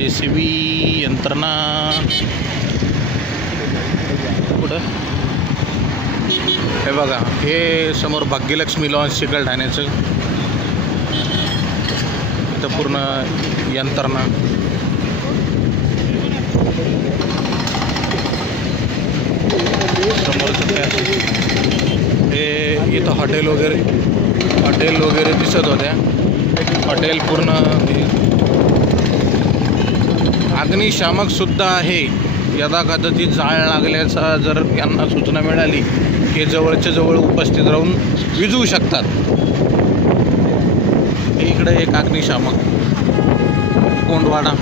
JCB यंत्रणा कुठं हे बघा, हे समोर भाग्यलक्ष्मी लॉन्च चिकलठाण्याचं इथं पूर्ण यंत्रणा. समोरचं हे इथं हॉटेल वगैरे दिसत होत्या. हॉटेल पूर्ण अग्निशामक सुद्धा आहे. यदाकदाचित जाळ लागल्याचा जर यांना सूचना मिळाली की जवळच्या जवळ उपस्थित राहून विझवू शकतात. इकडे एक अग्निशामक कोंडवाडा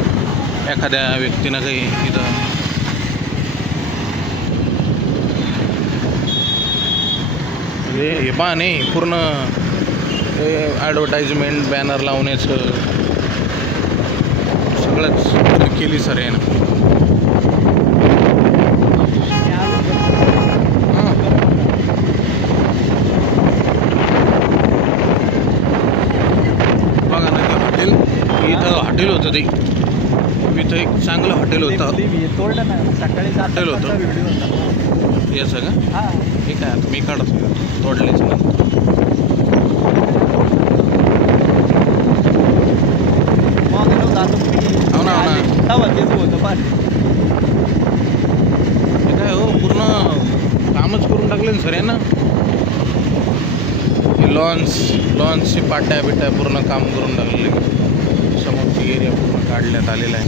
एखाद्या व्यक्तीनं काही इथं हे पहा नाही पूर्ण ॲडव्हर्टाइजमेंट बॅनर लावण्याचं सगळंच केली सर आहे ना. बघा ना ते हॉटेल, इथं हॉटेल होतं ते, इथं एक चांगलं हॉटेल होतं. हॉटेल होतं हे सगळं हे काय आता मी काढत तोडलेच ना. हो ना हे काय हो पूर्ण कामच करून टाकले ना सर आहे ना. लॉन्चची पाट्या बिट्या पूर्ण काम करून टाकलेले. समोरची एरिया पूर्ण काढण्यात आलेला आहे.